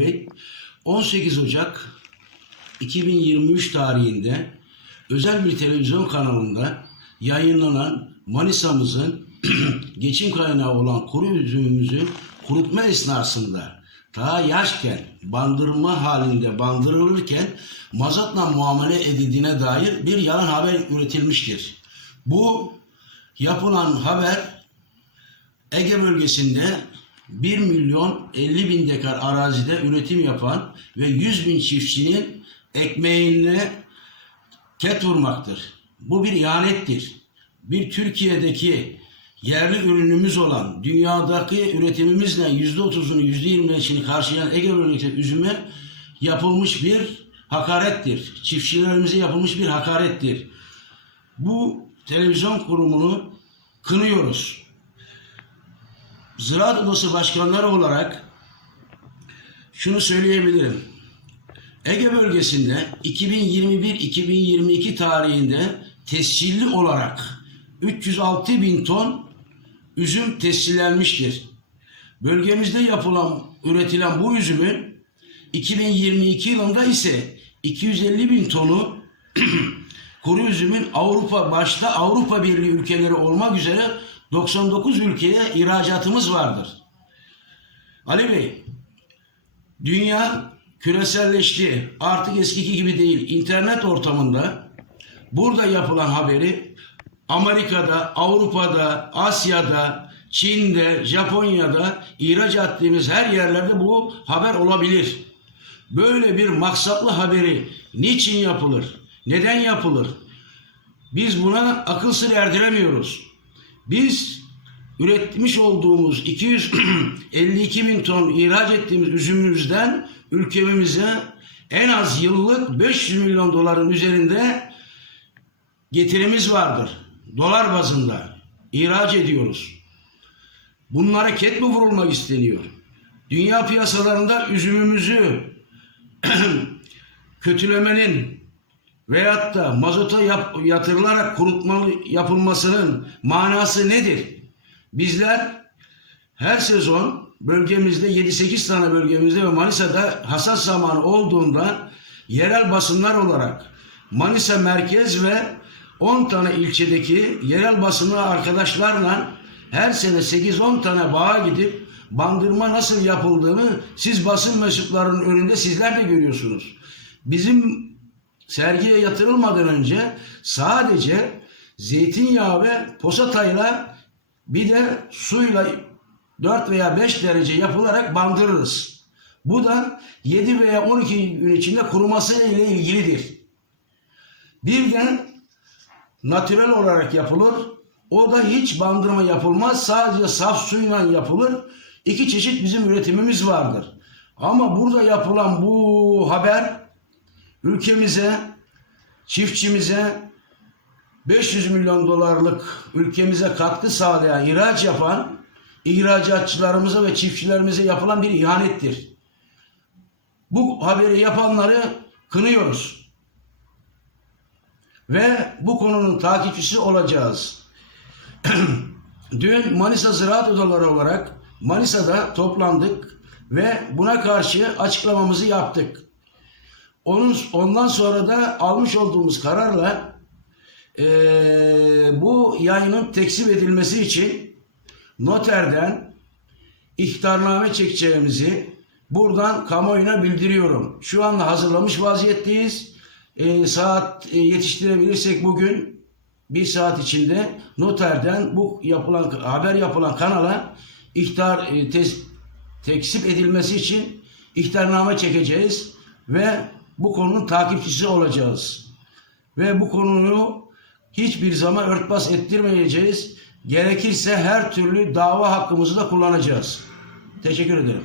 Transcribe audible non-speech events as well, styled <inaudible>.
Bey. 18 Ocak 2023 tarihinde özel bir televizyon kanalında yayınlanan Manisa'mızın <clears throat> geçim kaynağı olan kuru üzümümüzü kurutma esnasında daha yaşken bandırma halinde bandırılırken mazotla muamele edildiğine dair bir yalan haber üretilmiştir. Bu yapılan haber Ege bölgesinde 1 milyon 50 bin dekar arazide üretim yapan ve 100 bin çiftçinin ekmeğine ket vurmaktır. Bu bir ihanettir. Bir Türkiye'deki yerli ürünümüz olan dünyadaki üretimimizle %30'unu %25'ini karşılayan Ege bölgesinde üzüme yapılmış bir hakarettir. Çiftçilerimize yapılmış bir hakarettir. Bu televizyon kurumunu kınıyoruz. Ziraat Odası başkanları olarak şunu söyleyebilirim. Ege bölgesinde 2021-2022 tarihinde tescilli olarak 306 bin ton üzüm tescillenmiştir. Bölgemizde yapılan, üretilen bu üzümün 2022 yılında ise 250 bin tonu <clears throat> kuru üzümün Avrupa başta Avrupa Birliği ülkeleri olmak üzere 99 ülkeye ihracatımız vardır. Ali Bey, dünya küreselleşti. Artık eskiki gibi değil. İnternet ortamında burada yapılan haberi Amerika'da, Avrupa'da, Asya'da, Çin'de, Japonya'da ihraç ettiğimiz her yerlerde bu haber olabilir. Böyle bir maksatlı haberi niçin yapılır? Neden yapılır? Biz buna akıl sır erdiremiyoruz. Biz üretmiş olduğumuz 252 <clears throat> bin ton ihraç ettiğimiz üzümümüzden ülkemize en az yıllık 500 milyon doların üzerinde getirimiz vardır. Dolar bazında ihraç ediyoruz. Bunlara ket mi vurulmak isteniyor? Dünya piyasalarında üzümümüzü <clears throat> kötülemenin veyahut da mazota yap, yatırılarak kurutmalı yapılmasının manası nedir? Bizler her sezon bölgemizde 7-8 tane bölgemizde ve Manisa'da hasat zamanı olduğunda yerel basınlar olarak Manisa merkez ve 10 tane ilçedeki yerel basını arkadaşlarla her sene 8-10 tane bağa gidip bandırma nasıl yapıldığını siz basın mensuplarının önünde sizler de görüyorsunuz. Bizim sergiye yatırılmadan önce sadece zeytinyağı ve posatayla bir de suyla 4 veya 5 derece yapılarak bandırırız. Bu da 7 veya 12 gün içinde kuruması ile ilgilidir. Bir de natürel olarak yapılır. O da hiç bandırma yapılmaz. Sadece saf suyla yapılır. İki çeşit bizim üretimimiz vardır. Ama burada yapılan bu haber ülkemize, çiftçimize 500 milyon dolarlık ülkemize katkı sağlayan, ihraç yapan ihracatçılarımıza ve çiftçilerimize yapılan bir ihanettir. Bu haberi yapanları kınıyoruz. Ve bu konunun takipçisi olacağız. <clears throat> Dün Manisa Ziraat Odaları olarak Manisa'da toplandık ve buna karşı açıklamamızı yaptık. Onun ondan sonra da almış olduğumuz kararla eee, bu yayının tekzip edilmesi için noterden ihtarname çekeceğimizi buradan kamuoyuna bildiriyorum. Şu anda hazırlamış vaziyetteyiz. Eee, saat e, yetiştirebilirsek bugün bir saat içinde noterden bu yapılan haber yapılan kanala ihtar e, tes- tekzip edilmesi için ihtarname çekeceğiz ve bu konunun takipçisi olacağız. Ve bu konuyu hiçbir zaman örtbas ettirmeyeceğiz. Gerekirse her türlü dava hakkımızı da kullanacağız. Teşekkür ederim.